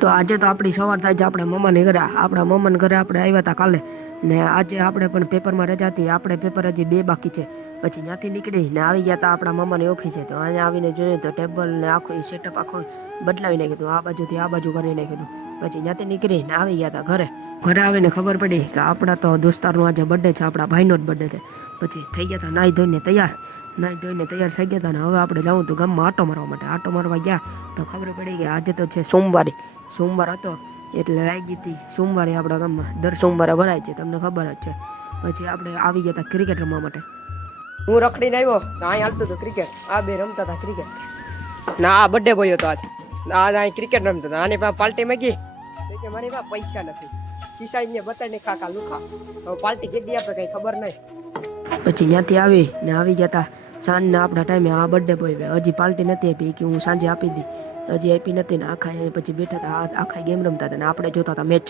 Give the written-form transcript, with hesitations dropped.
તો આજે તો આપણી સવાર થાય છે આપણે મમ્માને ઘરે આપણા મમ્માને ઘરે આપણે આવ્યા હતા કાલે ને આજે આપણે પણ પેપરમાં રજા હતી આપણે પેપર હજી 2 બાકી છે પછી ત્યાંથી નીકળી ને આવી ગયા હતા આપણા મમ્માની ઓફિસે તો અહીંયા આવીને જોયું તો ટેબલ ને આખું સેટઅપ આખું બદલાવી નાખ્યું આ બાજુથી આ બાજુ કરી નાખ્યું પછી ત્યાંથી નીકળી ને આવી ગયા હતા ઘરે આવીને ખબર પડી કે આપણા તો દોસ્તારનો આજે બર્થડે છે આપણા ભાઈનો જ બર્થડે છે પછી થઈ ગયા હતા નાહી ધોઈને તૈયાર થઈ ગયા હતા ને હવે આપણે જવું તો ગામમાં આટો મારવા માટે આટો મારવા ગયા તો ખબર પડી કે આજે તો છે સોમવાર હતો એટલે લાગી હતી સોમવારે આપણા ગામમાં દર સોમવારે ભરાય છે તમને ખબર જ છે પછી આપણે આવી ગયા હતા ક્રિકેટ રમવા માટે હું રખડીને આવ્યો તો અહીં હાલતું હતું ક્રિકેટ આ બે રમતા હતા ક્રિકેટ ના આ બર્થડે બોય હતો આજ અહીં ક્રિકેટ રમતા હતા આની પાસે પાર્ટી માંગી કે મારી પાસે પૈસા નથી કિસાઈને બતાવીને કાકા લુખા હવે પાર્ટી કેટલી આપે કંઈ ખબર નહીં પછી ત્યાંથી આવી ગયા હતા સાંજના આપણા ટાઈમે આ બર્થડે બોય હજી પાર્ટી નથી આપી કે હું સાંજે આપી દી હજી આપી નથી ને આખા પછી બેઠા હતા આખા ગેમ રમતા હતા ને આપણે જોતા હતા મેચ